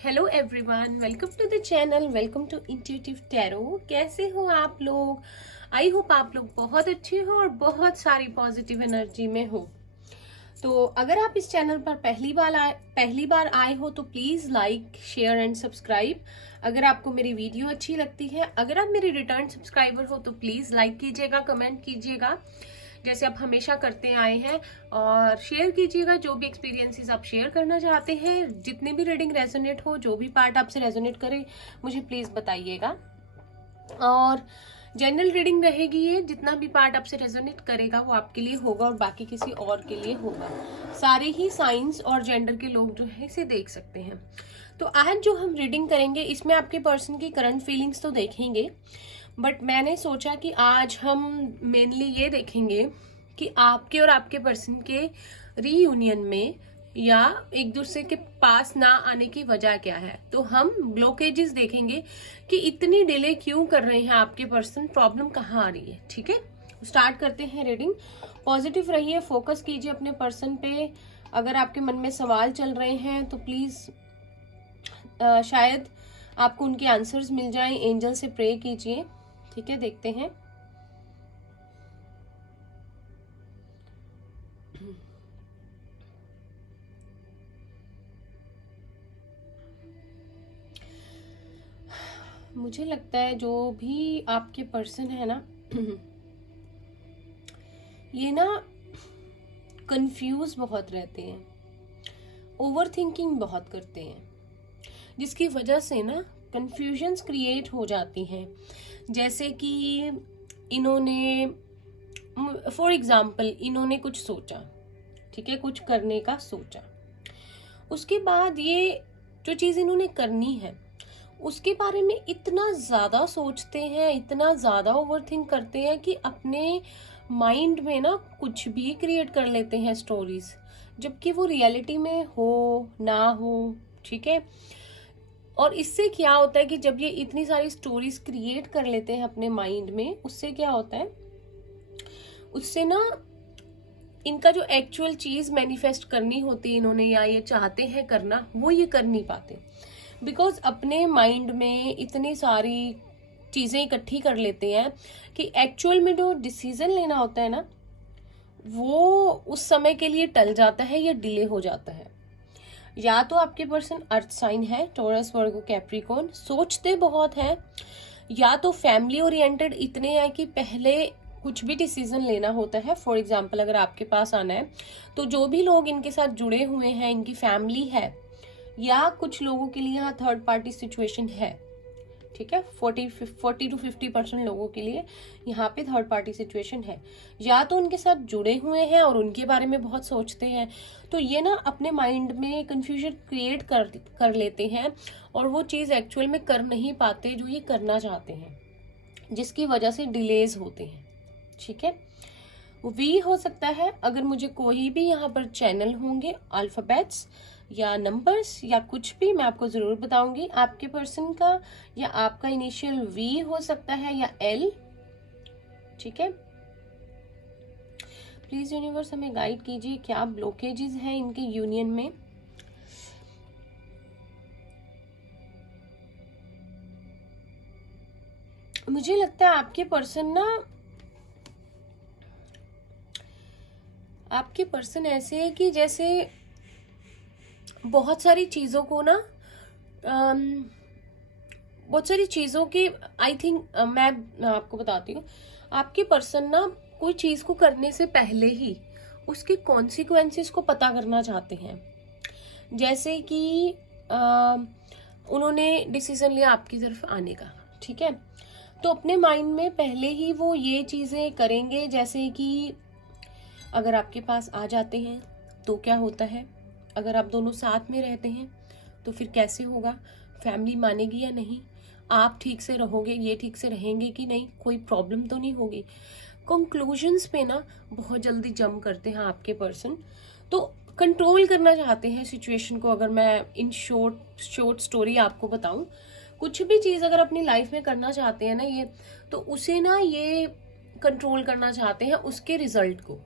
Hello everyone, welcome to the channel, welcome to intuitive tarot. कैसे हो आप लोग? आई होप आप लोग बहुत अच्छे हो और बहुत सारी पॉजिटिव एनर्जी में हो। तो अगर आप इस चैनल पर पहली बार आए हो तो please like, share and subscribe. अगर आपको मेरी वीडियो अच्छी लगती है, अगर आप मेरी रिटर्न सब्सक्राइबर हो तो प्लीज लाइक कीजिएगा, कमेंट कीजिएगा जैसे आप हमेशा करते आए हैं, और शेयर कीजिएगा जो भी एक्सपीरियंसेस आप शेयर करना चाहते हैं। जितने भी रीडिंग रेजोनेट हो, जो भी पार्ट आपसे रेजोनेट करे मुझे प्लीज बताइएगा। और जनरल रीडिंग रहेगी ये, जितना भी पार्ट आपसे रेजोनेट करेगा वो आपके लिए होगा और बाकी किसी और के लिए होगा। सारे ही साइंस और जेंडर के लोग जो है इसे देख सकते हैं। तो आज जो हम रीडिंग करेंगे इसमें आपके पर्सन की करंट फीलिंग्स तो देखेंगे, बट मैंने सोचा कि आज हम मेनली ये देखेंगे कि आपके और आपके पर्सन के रीयूनियन में या एक दूसरे के पास ना आने की वजह क्या है। तो हम ब्लॉकेजेस देखेंगे कि इतनी डिले क्यों कर रहे हैं आपके पर्सन, प्रॉब्लम कहाँ आ रही है। ठीक है, स्टार्ट करते हैं रीडिंग। पॉजिटिव रहिए, फोकस कीजिए अपने पर्सन पे। अगर आपके मन में सवाल चल रहे हैं तो प्लीज शायद आपको उनके आंसर्स मिल जाएं। एंजल से प्रे कीजिए। ठीक है, देखते हैं। मुझे लगता है जो भी आपके पर्सन है ना ये ना कंफ्यूज बहुत रहते हैं, ओवर थिंकिंग बहुत करते हैं, जिसकी वजह से ना कंफ्यूजन्स क्रिएट हो जाती हैं। जैसे कि इन्होंने फॉर एग्जाम्पल इन्होंने कुछ सोचा, ठीक है, कुछ करने का सोचा, उसके बाद ये जो चीज इन्होंने करनी है उसके बारे में इतना ज्यादा सोचते हैं, इतना ज्यादा ओवरथिंक करते हैं कि अपने माइंड में ना कुछ भी क्रिएट कर लेते हैं स्टोरीज, जबकि वो रियलिटी में हो ना हो। ठीक है, और इससे क्या होता है कि जब ये इतनी सारी स्टोरीज क्रिएट कर लेते हैं अपने माइंड में, उससे क्या होता है, उससे ना इनका जो एक्चुअल चीज मैनिफेस्ट करनी होती है इन्होंने, या ये चाहते हैं करना, वो ये कर नहीं पाते। बिकॉज अपने माइंड में इतनी सारी चीजें इकट्ठी कर लेते हैं कि एक्चुअल में जो डिसीजन लेना होता है ना वो उस समय के लिए टल जाता है या डिले हो जाता है। या तो आपके पर्सन अर्थ साइन है, टॉरस, वर्गो, कैप्रिकॉर्न, सोचते बहुत हैं, या तो फैमिली ओरिएंटेड इतने हैं कि पहले कुछ भी डिसीजन लेना होता है। फॉर एग्जाम्पल अगर आपके पास आना है तो जो भी लोग इनके साथ जुड़े हुए हैं, इनकी फैमिली है, या कुछ लोगों के लिए यहाँ थर्ड पार्टी सिचुएशन है। ठीक है, 40 to 50% लोगों के लिए यहाँ पे थर्ड पार्टी सिचुएशन है। या तो उनके साथ जुड़े हुए हैं और उनके बारे में बहुत सोचते हैं, तो ये ना अपने माइंड में कंफ्यूजन क्रिएट कर लेते हैं और वो चीज़ एक्चुअल में कर नहीं पाते जो ये करना चाहते हैं, जिसकी वजह से डिलेज होते हैं। ठीक है, वी हो सकता है अगर मुझे कोई भी यहाँ पर चैनल होंगे, अल्फाबेट्स या नंबर्स या कुछ भी, मैं आपको जरूर बताऊंगी। आपके पर्सन का या आपका इनिशियल वी हो सकता है या एल। ठीक है, प्लीज यूनिवर्स हमें गाइड कीजिए, क्या ब्लॉकेजेस हैं इनके यूनियन में। मुझे लगता है आपके पर्सन ऐसे है कि जैसे बहुत सारी चीजों को ना बहुत सारी चीजों की, आई थिंक मैं आपको बताती हूँ, आपके पर्सन ना कोई चीज को करने से पहले ही उसके कॉन्सिक्वेंसेस को पता करना चाहते हैं। जैसे कि उन्होंने डिसीजन लिया आपकी तरफ आने का, ठीक है, तो अपने माइंड में पहले ही वो ये चीजें करेंगे। जैसे कि अगर आपके पास आ जाते हैं तो क्या होता है, अगर आप दोनों साथ में रहते हैं तो फिर कैसे होगा, फैमिली मानेगी या नहीं, आप ठीक से रहोगे, ये ठीक से रहेंगे कि नहीं, कोई प्रॉब्लम तो नहीं होगी। कंक्लूजन्स पे ना बहुत जल्दी जंप करते हैं आपके पर्सन, तो कंट्रोल करना चाहते हैं सिचुएशन को। अगर मैं इन शॉर्ट स्टोरी आपको बताऊं, कुछ भी चीज़ अगर अपनी लाइफ में करना चाहते हैं ना ये, तो उसे ना ये कंट्रोल करना चाहते हैं उसके रिजल्ट को।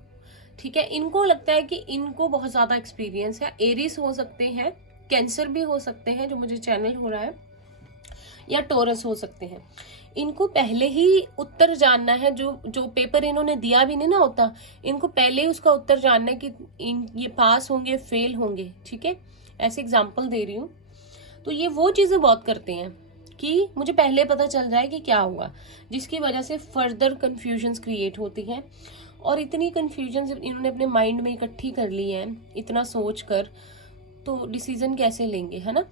ठीक है, इनको लगता है कि इनको बहुत ज्यादा एक्सपीरियंस है। एरिस हो सकते हैं, कैंसर भी हो सकते हैं जो मुझे चैनल हो रहा है, या टॉरस हो सकते हैं। इनको पहले ही उत्तर जानना है, जो पेपर इन्होंने दिया भी नहीं ना होता, इनको पहले ही उसका उत्तर जानना है कि ये पास होंगे फेल होंगे। ठीक है, ऐसे एग्जाम्पल दे रही हूँ। तो ये वो चीजें बहुत करते हैं कि मुझे पहले पता चल जाए कि क्या हुआ, जिसकी वजह से फर्दर कंफ्यूजन्स क्रिएट होती हैं। और इतनी कंफ्यूजन इन्होंने अपने माइंड में इकट्ठी कर ली है, इतना सोच कर, तो डिसीजन कैसे लेंगे, है ना।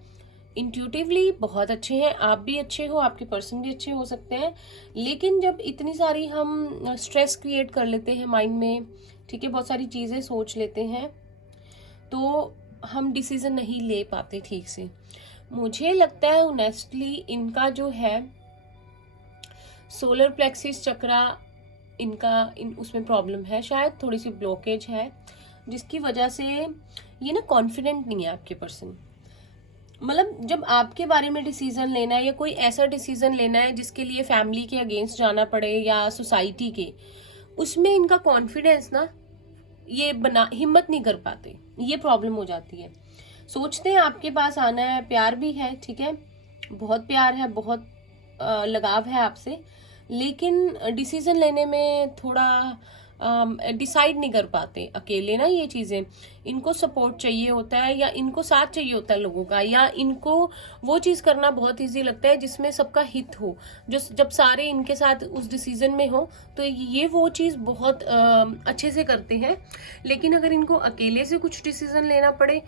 इंट्यूटिवली बहुत अच्छे हैं, आप भी अच्छे हो, आपके पर्सन भी अच्छे हो सकते हैं, लेकिन जब इतनी सारी हम स्ट्रेस क्रिएट कर लेते हैं माइंड में, ठीक है, बहुत सारी चीज़ें सोच लेते हैं, तो हम डिसीजन नहीं ले पाते ठीक से। मुझे लगता है ऑनेस्टली इनका जो है सोलर प्लेक्सिस चक्रा, उसमें प्रॉब्लम है, शायद थोड़ी सी ब्लॉकेज है, जिसकी वजह से ये ना कॉन्फिडेंट नहीं है आपके पर्सन। मतलब जब आपके बारे में डिसीजन लेना है या कोई ऐसा डिसीजन लेना है जिसके लिए फैमिली के अगेंस्ट जाना पड़े या सोसाइटी के, उसमें इनका कॉन्फिडेंस ना ये हिम्मत नहीं कर पाते, ये प्रॉब्लम हो जाती है। सोचते हैं आपके पास आना है, प्यार भी है, ठीक है, बहुत प्यार है, बहुत लगाव है आपसे, लेकिन डिसीजन लेने में थोड़ा डिसाइड नहीं कर पाते अकेले ना ये चीज़ें। इनको सपोर्ट चाहिए होता है, या इनको साथ चाहिए होता है लोगों का, या इनको वो चीज़ करना बहुत इजी लगता है जिसमें सबका हित हो, जो जब सारे इनके साथ उस डिसीजन में हो तो ये वो चीज़ बहुत अच्छे से करते हैं। लेकिन अगर इनको अकेले से कुछ डिसीजन लेना पड़े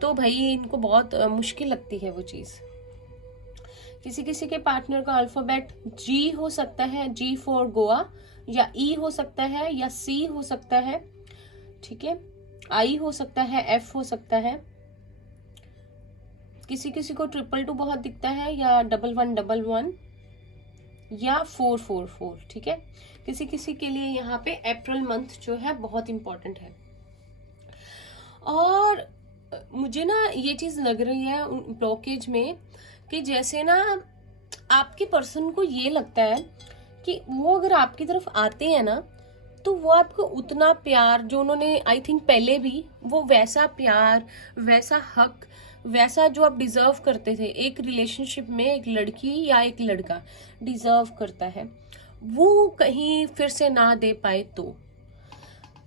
तो भाई इनको बहुत मुश्किल लगती है वो चीज़। किसी किसी के पार्टनर का अल्फाबेट जी हो सकता है, जी फॉर गोवा, या ई हो सकता है, या सी हो सकता है, ठीक है, आई हो सकता है, एफ हो सकता है। किसी किसी को 222 बहुत दिखता है, या 1111, या 444, ठीक है। किसी किसी के लिए यहाँ पे अप्रैल मंथ जो है बहुत इंपॉर्टेंट है। और मुझे ना ये चीज लग रही है ब्लॉकेज में कि जैसे ना आपके पर्सन को ये लगता है कि वो अगर आपकी तरफ आते हैं ना तो वो आपको उतना प्यार जो उन्होंने आई थिंक पहले भी, वो वैसा प्यार, वैसा हक, वैसा जो आप डिजर्व करते थे एक रिलेशनशिप में, एक लड़की या एक लड़का डिजर्व करता है, वो कहीं फिर से ना दे पाए तो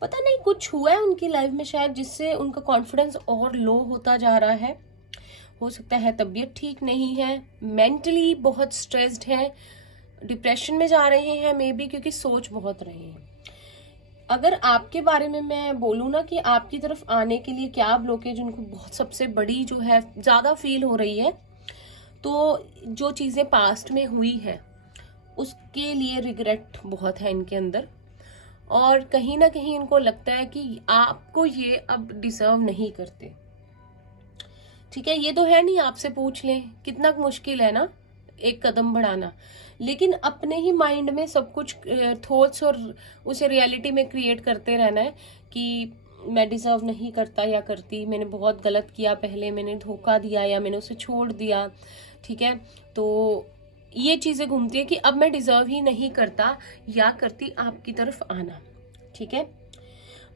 पता नहीं कुछ हुआ है उनकी लाइफ में शायद, जिससे उनका कॉन्फिडेंस और लो होता जा रहा है। हो सकता है तबीयत ठीक नहीं है, मेंटली बहुत स्ट्रेस्ड है, डिप्रेशन में जा रहे हैं मे बी, क्योंकि सोच बहुत रहे हैं। अगर आपके बारे में मैं बोलूँ ना कि आपकी तरफ आने के लिए क्या ब्लॉकेज उनको बहुत सबसे बड़ी जो है ज़्यादा फील हो रही है, तो जो चीज़ें पास्ट में हुई है उसके लिए रिग्रेट बहुत है इनके अंदर, और कहीं ना कहीं इनको लगता है कि आपको ये अब डिजर्व नहीं करते। ठीक है, ये तो है नहीं आपसे पूछ लें, कितना मुश्किल है ना एक कदम बढ़ाना, लेकिन अपने ही माइंड में सब कुछ थॉट्स और उसे रियलिटी में क्रिएट करते रहना है कि मैं डिजर्व नहीं करता या करती, मैंने बहुत गलत किया पहले, मैंने धोखा दिया या मैंने उसे छोड़ दिया, ठीक है। तो ये चीज़ें घूमती है कि अब मैं डिजर्व ही नहीं करता या करती आपकी तरफ आना, ठीक है।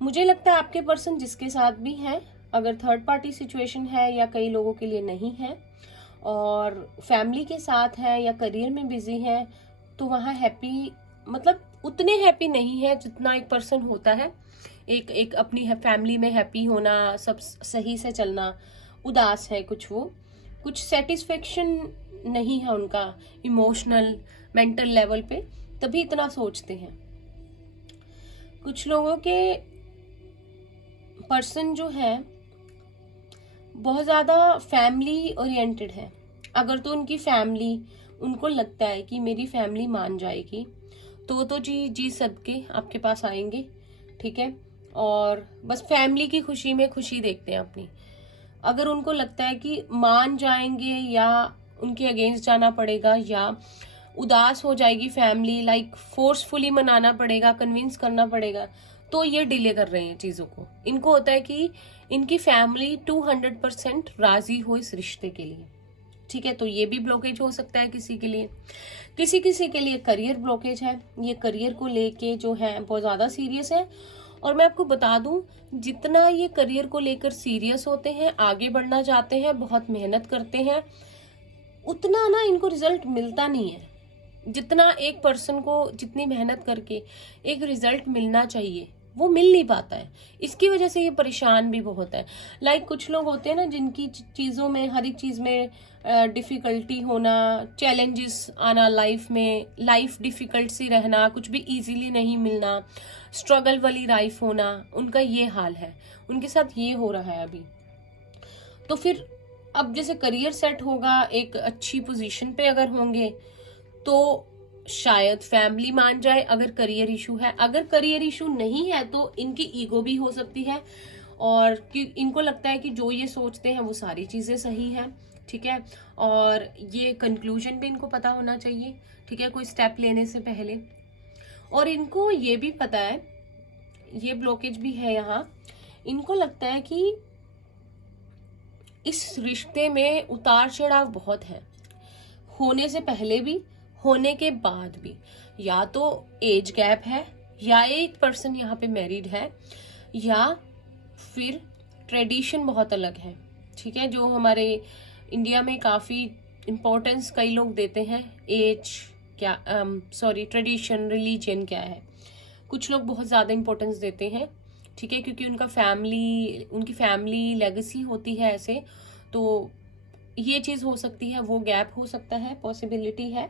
मुझे लगता है आपके पर्सन जिसके साथ भी हैं, अगर थर्ड पार्टी सिचुएशन है या कई लोगों के लिए नहीं है, और फैमिली के साथ है या करियर में बिजी है, तो वहाँ हैप्पी, मतलब उतने हैप्पी नहीं है जितना एक पर्सन होता है। एक अपनी फैमिली में हैप्पी होना, सब सही से चलना, उदास है कुछ सेटिस्फेक्शन नहीं है उनका इमोशनल मेंटल लेवल पे, तभी इतना सोचते हैं। कुछ लोगों के पर्सन जो है बहुत ज़्यादा फैमिली ओरिएंटेड है। अगर तो उनकी फैमिली, उनको लगता है कि मेरी फैमिली मान जाएगी तो जी सदके आपके पास आएंगे, ठीक है, और बस फैमिली की खुशी में खुशी देखते हैं अपनी। अगर उनको लगता है कि मान जाएंगे या उनके अगेंस्ट जाना पड़ेगा या उदास हो जाएगी फैमिली, लाइक फोर्सफुली मनाना पड़ेगा, कन्विंस करना पड़ेगा, तो ये डिले कर रहे हैं चीज़ों को। इनको होता है कि इनकी फैमिली 200% राजी हो इस रिश्ते के लिए, ठीक है। तो ये भी ब्लॉकेज हो सकता है किसी के लिए। किसी किसी के लिए करियर ब्लॉकेज है, ये करियर को लेके जो है बहुत ज़्यादा सीरियस है, और मैं आपको बता दूं, जितना ये करियर को लेकर सीरियस होते हैं, आगे बढ़ना चाहते हैं, बहुत मेहनत करते हैं, उतना ना इनको रिजल्ट मिलता नहीं है। जितना एक पर्सन को जितनी मेहनत करके एक रिजल्ट मिलना चाहिए वो मिल नहीं पाता है। इसकी वजह से ये परेशान भी बहुत है। लाइक कुछ लोग होते हैं ना जिनकी चीज़ों में, हर एक चीज़ में डिफ़िकल्टी होना, चैलेंजेस आना लाइफ में, लाइफ डिफ़िकल्ट सी रहना, कुछ भी इजीली नहीं मिलना, स्ट्रगल वाली लाइफ होना, उनका ये हाल है, उनके साथ ये हो रहा है अभी। तो फिर अब जैसे करियर सेट होगा, एक अच्छी पोजीशन पे अगर होंगे तो शायद फैमिली मान जाए अगर करियर इशू है। अगर करियर इशू नहीं है तो इनकी ईगो भी हो सकती है, और कि इनको लगता है कि जो ये सोचते हैं वो सारी चीज़ें सही हैं, ठीक है। और ये कंक्लूजन भी इनको पता होना चाहिए, ठीक है, कोई स्टेप लेने से पहले। और इनको ये भी पता है, ये ब्लॉकेज भी है यहाँ, इनको लगता है कि इस रिश्ते में उतार चढ़ाव बहुत है, होने से पहले भी, होने के बाद भी। या तो एज गैप है, या एक पर्सन यहाँ पे मैरिड है, या फिर ट्रेडिशन बहुत अलग है, ठीक है। जो हमारे इंडिया में काफ़ी इम्पोर्टेंस कई लोग देते हैं, एज क्या, ट्रेडिशन, रिलीजन क्या है, कुछ लोग बहुत ज़्यादा इम्पोर्टेंस देते हैं, ठीक है, क्योंकि उनकी फैमिली लेगेसी होती है ऐसे। तो ये चीज़ हो सकती है, वो गैप हो सकता है, पॉसिबिलिटी है,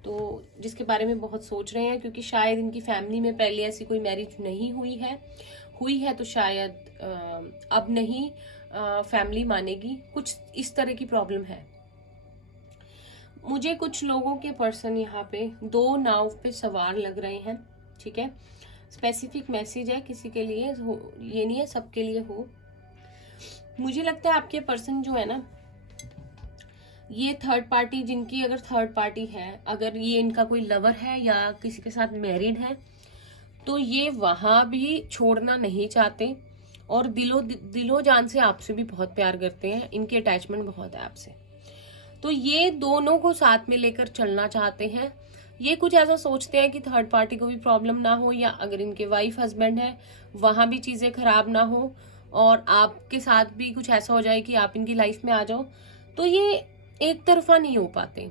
तो जिसके बारे में बहुत सोच रहे हैं, क्योंकि शायद इनकी फैमिली में पहले ऐसी कोई मैरिज नहीं हुई है तो शायद अब नहीं फैमिली मानेगी, कुछ इस तरह की प्रॉब्लम है। मुझे कुछ लोगों के पर्सन यहाँ पे दो नाव पे सवार लग रहे हैं, ठीक है। स्पेसिफिक मैसेज है किसी के लिए, ये नहीं है सबके लिए हो। मुझे लगता है आपके पर्सन जो है ना, ये थर्ड पार्टी, जिनकी अगर थर्ड पार्टी है, अगर ये इनका कोई लवर है या किसी के साथ मैरिड है, तो ये वहां भी छोड़ना नहीं चाहते, और दिलो जान से आपसे भी बहुत प्यार करते हैं, इनकी अटैचमेंट बहुत है आपसे। तो ये दोनों को साथ में लेकर चलना चाहते हैं। ये कुछ ऐसा सोचते हैं कि थर्ड पार्टी को भी प्रॉब्लम ना हो, या अगर इनके वाइफ हस्बैंड है वहां भी चीजें खराब ना हो, और आपके साथ भी कुछ ऐसा हो जाए कि आप इनकी लाइफ में आ जाओ। तो ये एक तरफा नहीं हो पाते,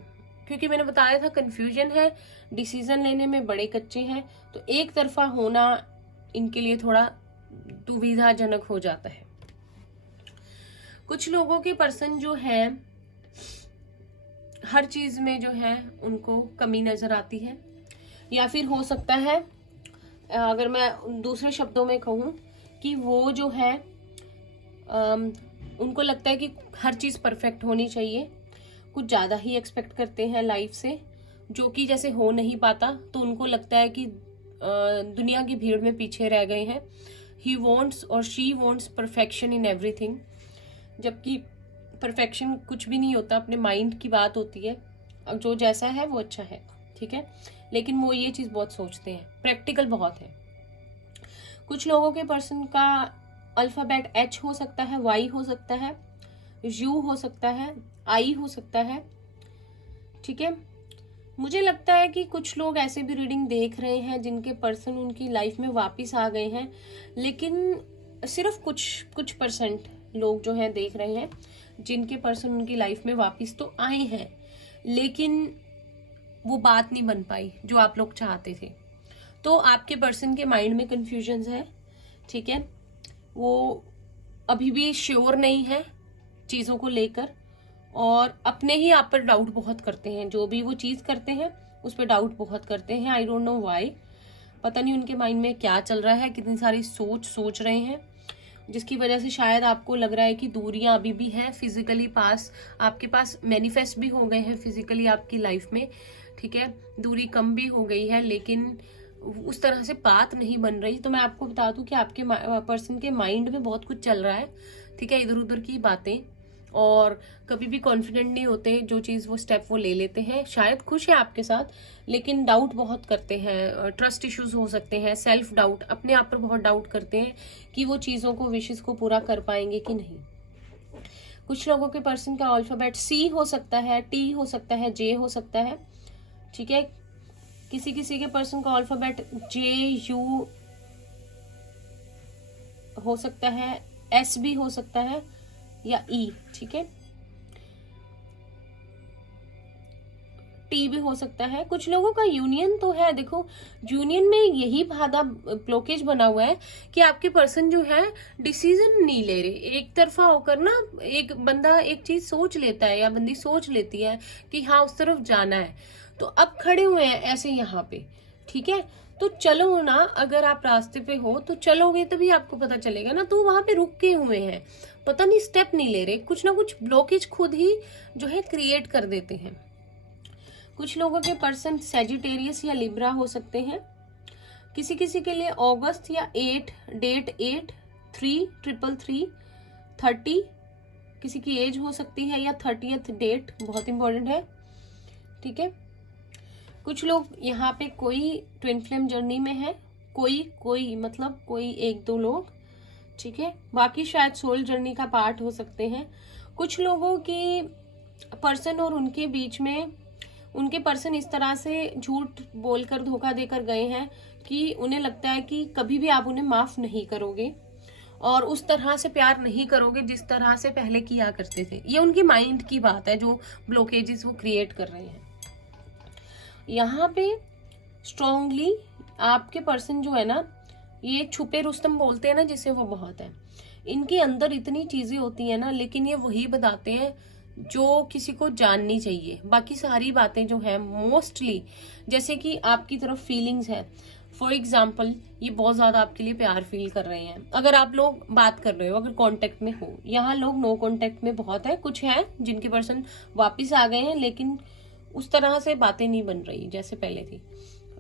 क्योंकि मैंने बताया था कंफ्यूजन है, डिसीजन लेने में बड़े कच्चे हैं, तो एक तरफा होना इनके लिए थोड़ा दुविधाजनक हो जाता है। कुछ लोगों के पर्सन जो है, हर चीज में जो है उनको कमी नजर आती है, या फिर हो सकता है, अगर मैं दूसरे शब्दों में कहूँ, कि वो जो है उनको लगता है कि हर चीज परफेक्ट होनी चाहिए, कुछ ज़्यादा ही एक्सपेक्ट करते हैं लाइफ से, जो कि जैसे हो नहीं पाता, तो उनको लगता है कि दुनिया की भीड़ में पीछे रह गए हैं। ही वॉन्ट्स और she wants perfection in everything, जबकि परफेक्शन कुछ भी नहीं होता, अपने माइंड की बात होती है, जो जैसा है वो अच्छा है, ठीक है। लेकिन वो ये चीज़ बहुत सोचते हैं, प्रैक्टिकल बहुत है। कुछ लोगों के पर्सन का अल्फ़ाबेट H हो सकता है, Y हो सकता है, U हो सकता है, I हो सकता है, ठीक है। मुझे लगता है कि कुछ लोग ऐसे भी रीडिंग देख रहे हैं जिनके पर्सन उनकी लाइफ में वापस आ गए हैं, लेकिन सिर्फ कुछ परसेंट लोग जो हैं देख रहे हैं जिनके पर्सन उनकी लाइफ में वापस तो आए हैं, लेकिन वो बात नहीं बन पाई जो आप लोग चाहते थे। तो आपके पर्सन के माइंड में कंफ्यूजन है, ठीक है, वो अभी भी श्योर नहीं है चीज़ों को लेकर, और अपने ही आप पर डाउट बहुत करते हैं, जो भी वो चीज़ करते हैं उस पर डाउट बहुत करते हैं। आई डोंट नो व्हाई, पता नहीं उनके माइंड में क्या चल रहा है, कितनी सारी सोच रहे हैं, जिसकी वजह से शायद आपको लग रहा है कि दूरियां अभी भी हैं, फिजिकली पास आपके पास मैनिफेस्ट भी हो गए हैं फिजिकली आपकी लाइफ में, ठीक है, दूरी कम भी हो गई है, लेकिन उस तरह से बात नहीं बन रही। तो मैं आपको बता दूं कि आपके पर्सन के माइंड में बहुत कुछ चल रहा है, ठीक है, इधर उधर की बातें, और कभी भी कॉन्फिडेंट नहीं होते, जो चीज़ वो स्टेप वो ले लेते हैं। शायद खुश है आपके साथ, लेकिन डाउट बहुत करते हैं, ट्रस्ट इश्यूज हो सकते हैं, सेल्फ डाउट, अपने आप पर बहुत डाउट करते हैं कि वो चीज़ों को, विशेष को पूरा कर पाएंगे कि नहीं। कुछ लोगों के पर्सन का अल्फाबेट C हो सकता है, T हो सकता है, J हो सकता है, ठीक है। किसी किसी के पर्सन का अल्फाबेट J U हो सकता है, S भी हो सकता है या E, ठीक है, T भी हो सकता है। कुछ लोगों का यूनियन तो है, देखो यूनियन में यही बाधा ब्लॉकेज बना हुआ है कि आपके पर्सन जो है डिसीजन नहीं ले रहे। एक तरफा होकर ना एक बंदा एक चीज सोच लेता है या बंदी सोच लेती है कि हाँ उस तरफ जाना है, तो अब खड़े हुए हैं ऐसे यहाँ पे, ठीक है। तो चलो ना, अगर आप रास्ते पे हो तो चलोगे तभी आपको पता चलेगा ना, तो वहां पे रुके हुए हैं, पता नहीं स्टेप नहीं ले रहे, कुछ ना कुछ ब्लॉकेज खुद ही जो है क्रिएट कर देते हैं। कुछ लोगों के पर्सन सेजिटेरियस या लिब्रा हो सकते हैं। किसी किसी के लिए अगस्त या 8 डेट 8 3 30, किसी की एज हो सकती है, या 30th डेट बहुत इंपॉर्टेंट है, ठीक है। कुछ लोग यहाँ पे कोई ट्विन फ्लेम जर्नी में है, कोई मतलब कोई 1-2 लोग, ठीक है, बाकी शायद सोल जर्नी का पार्ट हो सकते हैं। कुछ लोगों की पर्सन और उनके बीच में उनके पर्सन इस तरह से झूठ बोलकर धोखा देकर गए हैं कि उन्हें लगता है कि कभी भी आप उन्हें माफ नहीं करोगे और उस तरह से प्यार नहीं करोगे जिस तरह से पहले किया करते थे। ये उनकी माइंड की बात है जो ब्लॉकेजेस वो क्रिएट कर रहे हैं। यहाँ पे स्ट्रांगली आपके पर्सन जो है ना, ये छुपे रुस्तम बोलते हैं ना जिसे, वो बहुत है। इनके अंदर इतनी चीजें होती है ना, लेकिन ये वही बताते हैं जो किसी को जाननी चाहिए। बाकी सारी बातें जो है मोस्टली, जैसे कि आपकी तरफ फीलिंग्स है, फॉर एग्जाम्पल ये बहुत ज्यादा आपके लिए प्यार फील कर रहे हैं। अगर आप लोग बात कर रहे हो, अगर कांटेक्ट में हो, यहाँ लोग नो कांटेक्ट में बहुत है। कुछ है जिनके पर्सन वापिस आ गए हैं, लेकिन उस तरह से बातें नहीं बन रही जैसे पहले थी,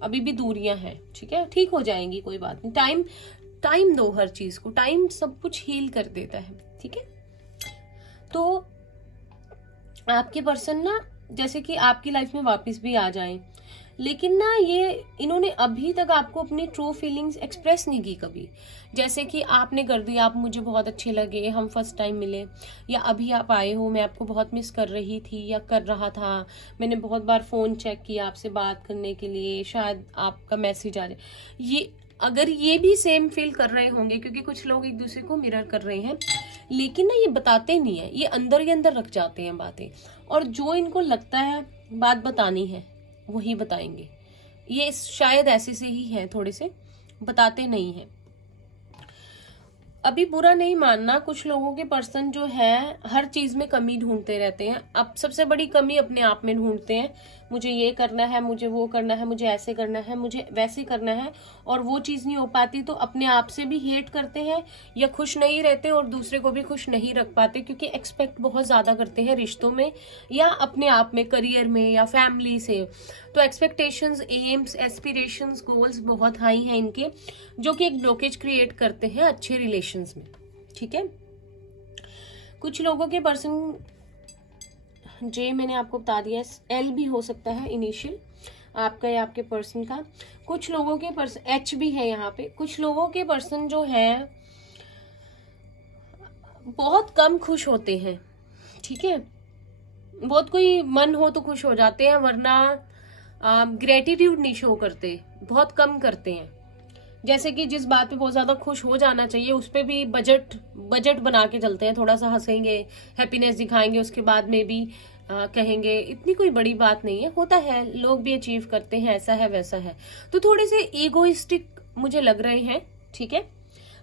अभी भी दूरियां हैं, ठीक है, ठीक हो जाएंगी, कोई बात नहीं। टाइम दो हर चीज को, टाइम सब कुछ हील कर देता है, ठीक है। तो आपके पर्सन ना जैसे कि आपकी लाइफ में वापस भी आ जाएं, लेकिन ना ये इन्होंने अभी तक आपको अपनी ट्रू फीलिंग्स एक्सप्रेस नहीं की कभी। जैसे कि आपने कर दिया, आप मुझे बहुत अच्छे लगे, हम फर्स्ट टाइम मिले, या अभी आप आए हो, मैं आपको बहुत मिस कर रही थी या कर रहा था, मैंने बहुत बार फोन चेक किया आपसे बात करने के लिए, शायद आपका मैसेज आ जाए। ये अगर ये भी सेम फील कर रहे होंगे, क्योंकि कुछ लोग एक दूसरे को मिरर कर रहे हैं, लेकिन ना ये बताते नहीं है, ये अंदर ही अंदर रख जाते हैं बातें, और जो इनको लगता है बात बतानी है वही बताएंगे। ये शायद ऐसे से ही है, थोड़े से बताते नहीं है। अभी बुरा नहीं मानना, कुछ लोगों के पर्सन जो है हर चीज में कमी ढूंढते रहते हैं। अब सबसे बड़ी कमी अपने आप में ढूंढते हैं, मुझे ये करना है, मुझे वो करना है, मुझे ऐसे करना है, मुझे वैसे करना है, और वो चीज नहीं हो पाती तो अपने आप से भी हेट करते हैं या खुश नहीं रहते और दूसरे को भी खुश नहीं रख पाते, क्योंकि एक्सपेक्ट बहुत ज्यादा करते हैं रिश्तों में या अपने आप में, करियर में या फैमिली से। तो एक्सपेक्टेशंस, एम्स, एस्पिरेशंस, गोल्स बहुत हाई हैं इनके, जो कि एक ब्लॉकेज क्रिएट करते हैं अच्छे रिलेशंस में, ठीक है। कुछ लोगों के पर्सन, जे मैंने आपको बता दिया, एल भी हो सकता है इनिशियल आपका या आपके पर्सन का। कुछ लोगों के पर्सन एच भी है यहाँ पे। कुछ लोगों के पर्सन जो है बहुत कम खुश होते हैं, ठीक है, बहुत कोई मन हो तो खुश हो जाते हैं, वरना ग्रेटिट्यूड नहीं शो करते, बहुत कम करते हैं। जैसे कि जिस बात पे बहुत ज्यादा खुश हो जाना चाहिए उस पे भी बजट बना के चलते हैं, थोड़ा सा हंसेंगे, हैप्पीनेस दिखाएंगे, उसके बाद में भी कहेंगे इतनी कोई बड़ी बात नहीं है, होता है, लोग भी अचीव करते हैं, ऐसा है वैसा है। तो थोड़े से ईगोइस्टिक मुझे लग रहे हैं, ठीक है।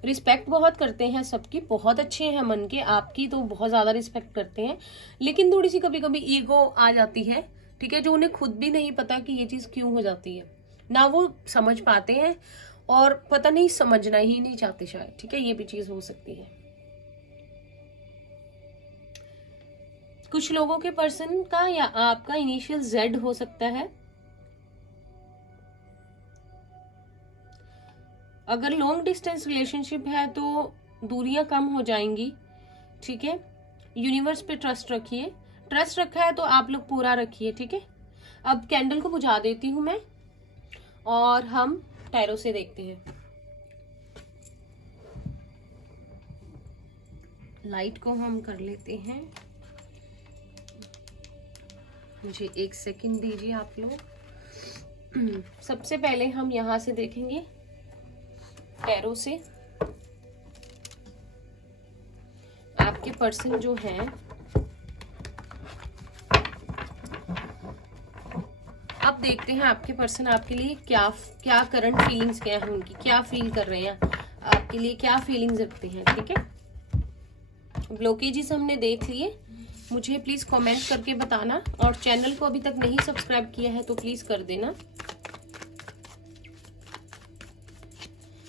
रिस्पेक्ट बहुत करते हैं सबकी, बहुत अच्छे हैं मन के, आपकी तो बहुत ज्यादा रिस्पेक्ट करते हैं, लेकिन थोड़ी सी कभी कभी ईगो आ जाती है, ठीक है, जो उन्हें खुद भी नहीं पता कि ये चीज क्यों हो जाती है, ना वो समझ पाते हैं और पता नहीं समझना ही नहीं चाहते शायद, ठीक है, ये भी चीज हो सकती है। कुछ लोगों के पर्सन का या आपका इनिशियल जेड हो सकता है। अगर लॉन्ग डिस्टेंस रिलेशनशिप है तो दूरियां कम हो जाएंगी, ठीक है। यूनिवर्स पे ट्रस्ट रखिए, ट्रस्ट रखा है तो आप लोग पूरा रखिए, ठीक है। अब कैंडल को बुझा देती हूं मैं और हम टैरो से देखते हैं। लाइट को हम कर लेते हैं, मुझे 1 सेकंड दीजिए आप लोग। सबसे पहले हम यहां से देखेंगे टैरो से। आपके पर्सन जो हैं, अब देखते हैं आपके पर्सन आपके लिए क्या क्या करंट फीलिंग्स क्या है उनकी, क्या फील कर रहे हैं आपके लिए, क्या फीलिंग्स रखते हैं। ठीक है, ब्लॉकेजेस हमने देख लिए। मुझे प्लीज कमेंट करके बताना, और चैनल को अभी तक नहीं सब्सक्राइब किया है तो प्लीज कर देना।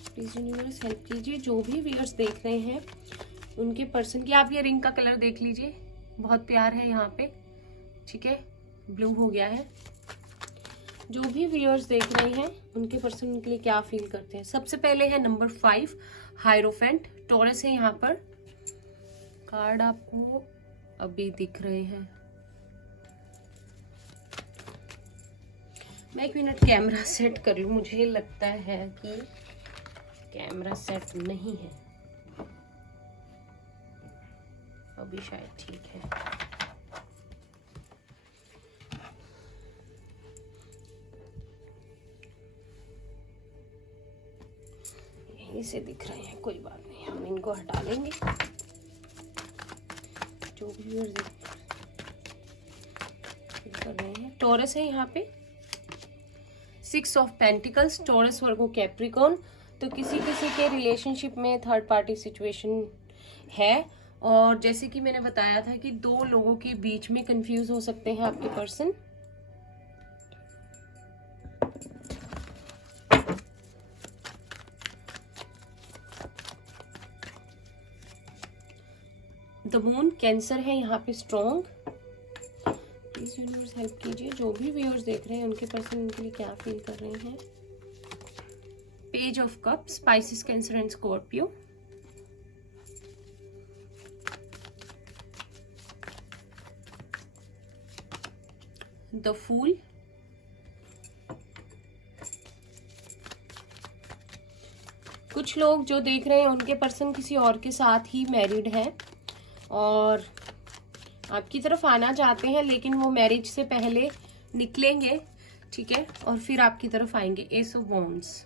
प्लीज यूनिवर्स हेल्प कीजिए। जो भी व्यूअर्स देख रहे हैं उनके पर्सन की, आप ये रिंग का कलर देख लीजिए, बहुत प्यार है यहाँ पे। ठीक है, ब्लू हो गया है। जो भी व्यूअर्स देख रहे हैं उनके पर्सन उनके लिए क्या फील करते हैं। सबसे पहले है नंबर 5 हायरोफेंट, टॉरस है यहाँ पर। कार्ड आपको अभी दिख रहे हैं। मैं एक मिनट कैमरा सेट कर लूं, मुझे लगता है कि कैमरा सेट नहीं है अभी, शायद ठीक है। यहीं से दिख रहे हैं, कोई बात नहीं, हम इनको हटा लेंगे। जो भी कर रहे हैं, टॉरस है यहाँ पे, 6 of pentacles, taurus, Virgo, Capricorn. तो किसी किसी के रिलेशनशिप में थर्ड पार्टी सिचुएशन है, और जैसे कि मैंने बताया था कि 2 लोगों के बीच में कंफ्यूज हो सकते हैं आपके पर्सन। द मून, कैंसर है यहाँ पे स्ट्रॉन्ग। प्लीज यूनिवर्स हेल्प कीजिए। जो भी व्यूअर्स देख रहे हैं उनके पर्सन उनके लिए क्या फील कर रहे हैं। Page of cups, Pisces, Cancer and Scorpio. The fool, कुछ लोग जो देख रहे हैं उनके पर्सन किसी और के साथ ही मैरिड है और आपकी तरफ आना चाहते हैं, लेकिन वो मैरिज से पहले निकलेंगे। ठीक है, और फिर आपकी तरफ आएंगे। S of wands.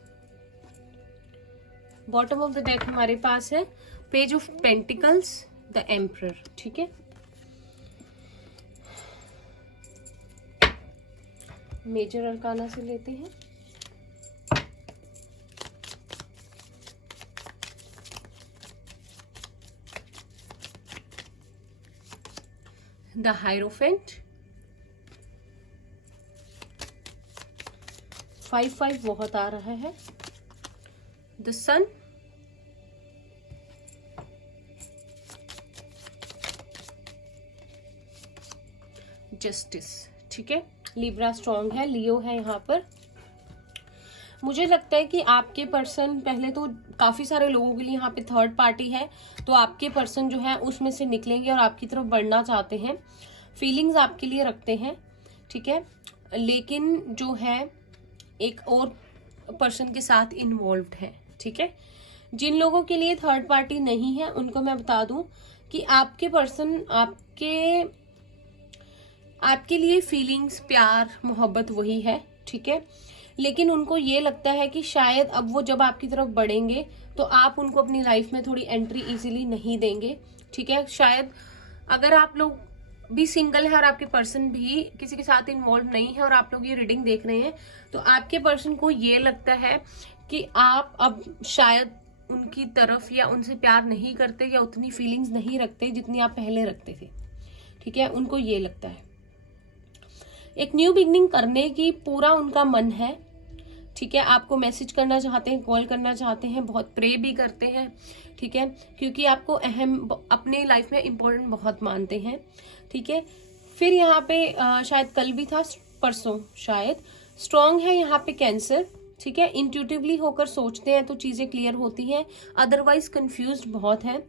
Bottom of the deck हमारे पास है page of pentacles, the emperor. ठीक है, मेजर अरकाना से लेते हैं। द हायरोफेंट, 5-5 बहुत आ रहा है। The sun, justice. ठीक है, लिब्रा स्ट्रॉन्ग है, लियो है यहाँ पर। मुझे लगता है कि आपके पर्सन पहले तो काफी सारे लोगों के लिए यहाँ पे थर्ड पार्टी है, तो आपके पर्सन जो है उसमें से निकलेंगे और आपकी तरफ बढ़ना चाहते हैं, फीलिंग्स आपके लिए रखते हैं। ठीक है, लेकिन जो है एक और पर्सन के साथ इन्वॉल्व्ड है। ठीक है, जिन लोगों के लिए थर्ड पार्टी नहीं है उनको मैं बता दूं कि आपके पर्सन आपके लिए फीलिंग्स, प्यार, मोहब्बत वही है। ठीक है, लेकिन उनको ये लगता है कि शायद अब वो जब आपकी तरफ बढ़ेंगे तो आप उनको अपनी लाइफ में थोड़ी एंट्री इजीली नहीं देंगे। ठीक है, शायद अगर आप लोग भी सिंगल है और आपके पर्सन भी किसी के साथ इन्वॉल्व नहीं है और आप लोग ये रीडिंग देख रहे हैं, तो आपके पर्सन को ये लगता है कि आप अब शायद उनकी तरफ या उनसे प्यार नहीं करते या उतनी फीलिंग्स नहीं रखते जितनी आप पहले रखते थे। ठीक है, उनको ये लगता है एक न्यू बिगनिंग करने की पूरा उनका मन है। ठीक है, आपको मैसेज करना चाहते हैं, कॉल करना चाहते हैं, बहुत प्रे भी करते हैं। ठीक है, क्योंकि आपको अहम, अपने लाइफ में इम्पोर्टेंट बहुत मानते हैं। ठीक है, फिर यहाँ पे शायद कल भी था, परसों शायद, स्ट्रॉन्ग है यहाँ पे कैंसर। ठीक है, इंट्यूटिवली होकर सोचते हैं तो चीजें क्लियर होती हैं, अदरवाइज कंफ्यूज्ड बहुत है।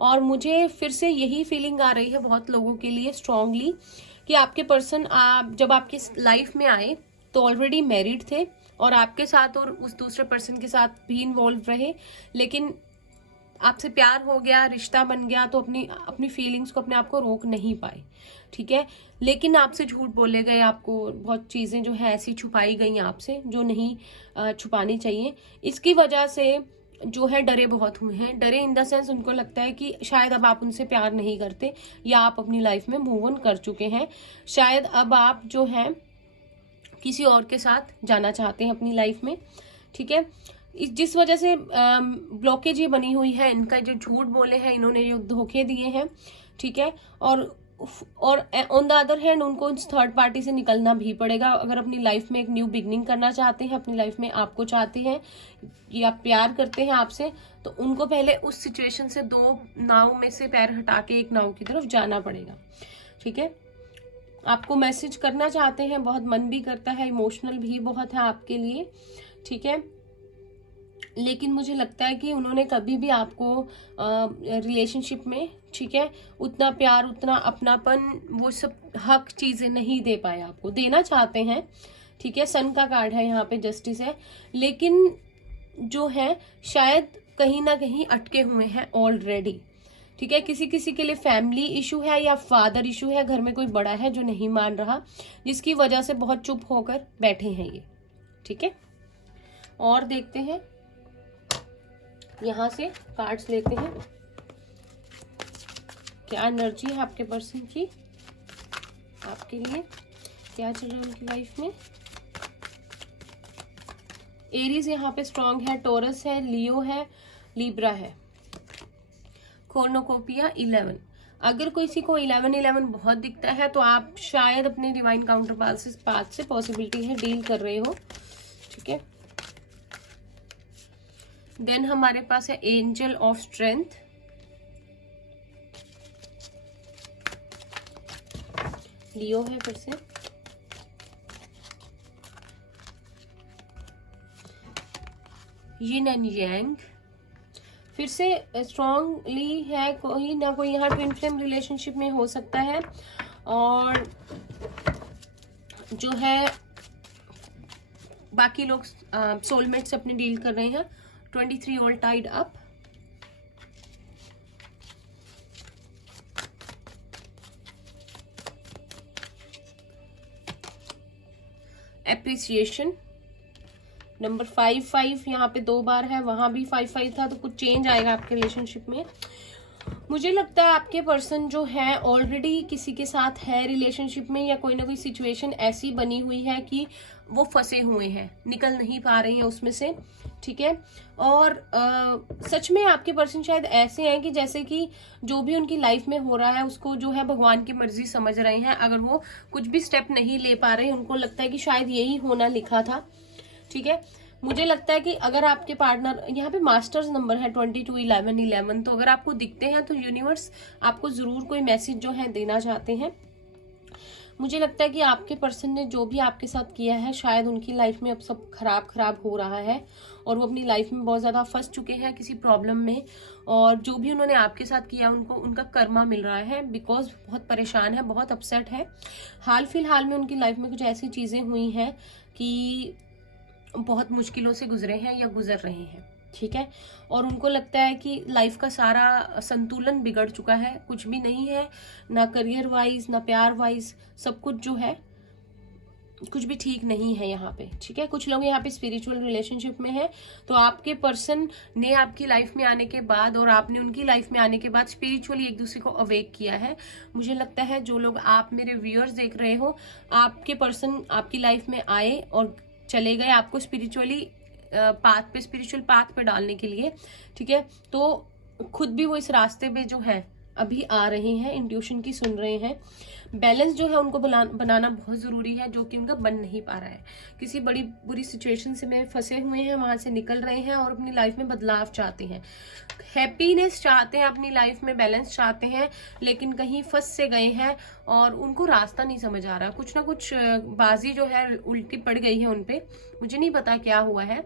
और मुझे फिर से यही फीलिंग आ रही है बहुत लोगों के लिए स्ट्रांगली कि आपके पर्सन जब आपके लाइफ में आए तो ऑलरेडी मैरिड थे और आपके साथ और उस दूसरे पर्सन के साथ भी इन्वॉल्व रहे, लेकिन आपसे प्यार हो गया, रिश्ता बन गया, तो अपनी फीलिंग्स को, अपने आप को रोक नहीं पाए। ठीक है, लेकिन आपसे झूठ बोले गए, आपको बहुत चीजें जो है ऐसी छुपाई गई आपसे जो नहीं छुपानी चाहिए। इसकी वजह से जो है डरे बहुत हुए हैं। डरे इन द सेंस उनको लगता है कि शायद अब आप उनसे प्यार नहीं करते, या आप अपनी लाइफ में मूव ऑन कर चुके हैं। शायद अब आप जो है किसी और के साथ जाना चाहते हैं अपनी लाइफ में, ठीक है। जिस वजह से ब्लॉकेज ये बनी हुई है, इनका जो झूठ बोले हैं इन्होंने, जो धोखे दिए हैं, ठीक है। और ऑन द अदर हैंड उनको थर्ड पार्टी से निकलना भी पड़ेगा। अगर अपनी लाइफ में एक न्यू बिगनिंग करना चाहते हैं, अपनी लाइफ में आपको चाहते हैं या प्यार करते हैं आपसे, तो उनको पहले उस सिचुएशन से दो नाव में से पैर हटा के एक नाव की तरफ जाना पड़ेगा, ठीक है। आपको मैसेज करना चाहते हैं, बहुत मन भी करता है, इमोशनल भी बहुत है आपके लिए, ठीक है। लेकिन मुझे लगता है कि उन्होंने कभी भी आपको रिलेशनशिप में, ठीक है, उतना प्यार, उतना अपनापन, वो सब हक चीजें नहीं दे पाए आपको। देना चाहते हैं, ठीक है, सन का कार्ड है यहाँ पे, जस्टिस है, लेकिन जो है शायद कहीं ना कहीं अटके हुए हैं ऑलरेडी, ठीक है। किसी किसी के लिए फैमिली इशू है या फादर इशू है, घर में कोई बड़ा है जो नहीं मान रहा, जिसकी वजह से बहुत चुप होकर बैठे हैं ये, ठीक है। और देखते हैं, यहां से कार्ड्स लेते हैं, क्या एनर्जी है आपके पर्सन की आपके लिए, क्या चल रहा है उनकी लाइफ में। एरीज यहाँ पे स्ट्रांग है, टोरस है, लियो है, लिब्रा है, कॉर्नोकोपिया 11। अगर किसी को 11 बहुत दिखता है तो आप शायद अपने डिवाइन काउंटर पाथ से पॉसिबिलिटी है डील कर रहे हो, ठीक है। देन हमारे पास है एंजल ऑफ स्ट्रेंथ, लियो है फिर से, यिन एंड यांग, फिर से स्ट्रांगली है, कोई ना कोई यहाँ ट्विन फ्लेम रिलेशनशिप में हो सकता है। और जो है बाकी लोग सोलमेट से अपने डील कर रहे हैं। 23 all tied up, appreciation, number 5 यहाँ पे 2 बार है, वहां भी 5 था, तो कुछ चेंज आएगा आपके रिलेशनशिप में। मुझे लगता है आपके पर्सन जो है ऑलरेडी किसी के साथ है रिलेशनशिप में, या कोई ना कोई सिचुएशन ऐसी बनी हुई है कि वो फंसे हुए हैं, निकल नहीं पा रहे हैं उसमें से, ठीक है। और सच में आपके पर्सन शायद ऐसे हैं कि जैसे कि जो भी उनकी लाइफ में हो रहा है उसको जो है भगवान की मर्जी समझ रहे हैं। अगर वो कुछ भी स्टेप नहीं ले पा रहे, उनको लगता है कि शायद यही होना लिखा था, ठीक है। मुझे लगता है कि अगर आपके पार्टनर, यहाँ पे मास्टर्स नंबर है 22 11 11, तो अगर आपको दिखते हैं तो यूनिवर्स आपको जरूर कोई मैसेज जो है देना चाहते हैं। मुझे लगता है कि आपके पर्सन ने जो भी आपके साथ किया है, शायद उनकी लाइफ में अब सब खराब हो रहा है और वो अपनी लाइफ में बहुत ज्यादा फंस चुके हैं किसी प्रॉब्लम में, और जो भी उन्होंने आपके साथ किया उनको उनका कर्मा मिल रहा है, बिकॉज बहुत परेशान है, बहुत अपसेट है। हाल फिलहाल में उनकी लाइफ में कुछ ऐसी चीजें हुई हैं कि बहुत मुश्किलों से गुजरे हैं या गुजर रहे हैं, ठीक है। और उनको लगता है कि लाइफ का सारा संतुलन बिगड़ चुका है, कुछ भी नहीं है, ना करियर वाइज ना प्यार वाइज, सब कुछ जो है कुछ भी ठीक नहीं है यहाँ पे, ठीक है। कुछ लोग यहाँ पे स्पिरिचुअल रिलेशनशिप में है, तो आपके पर्सन ने आपकी लाइफ में आने के बाद और आपने उनकी लाइफ में आने के बाद स्पिरिचुअली एक दूसरे को अवेक किया है। मुझे लगता है जो लोग आप मेरे व्यूअर्स देख रहे हो, आपके पर्सन आपकी लाइफ में आए और चले गए आपको स्पिरिचुअली स्पिरिचुअल पाथ पे डालने के लिए, ठीक है। तो खुद भी वो इस रास्ते पे जो है अभी आ रहे हैं, इंट्यूशन की सुन रहे हैं। बैलेंस जो है उनको बनाना बहुत जरूरी है, जो कि उनका बन नहीं पा रहा है। किसी बड़ी बुरी सिचुएशन से में फंसे हुए हैं, वहां से निकल रहे हैं और अपनी लाइफ में बदलाव चाहते हैं, हैप्पीनेस चाहते हैं, अपनी लाइफ में बैलेंस चाहते हैं, लेकिन कहीं फंस से गए हैं और उनको रास्ता नहीं समझ आ रहा। कुछ ना कुछ बाजी जो है उल्टी पड़ गई है उनपे, मुझे नहीं पता क्या हुआ है,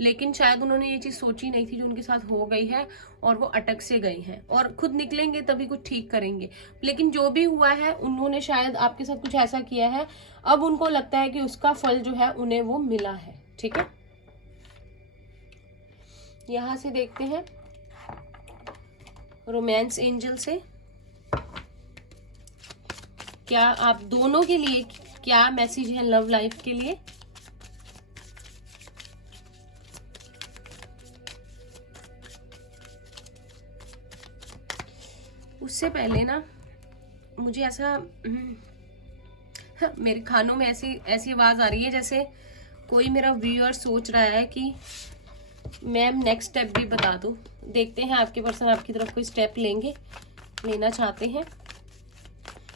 लेकिन शायद उन्होंने ये चीज सोची नहीं थी जो उनके साथ हो गई है और वो अटक से गए हैं, और खुद निकलेंगे तभी कुछ ठीक करेंगे। लेकिन जो भी हुआ है, उन्होंने शायद आपके साथ कुछ ऐसा किया है, अब उनको लगता है कि उसका फल जो है उन्हें वो मिला है, ठीक है। यहां से देखते हैं रोमांस एंजल से क्या आप दोनों के लिए क्या मैसेज है लव लाइफ के लिए। उससे पहले ना मुझे ऐसा मेरे खानों में ऐसी ऐसी आवाज आ रही है जैसे कोई मेरा व्यूअर सोच रहा है कि मैम नेक्स्ट स्टेप भी बता दो। देखते हैं आपके पर्सन आपकी तरफ कोई स्टेप लेना चाहते हैं।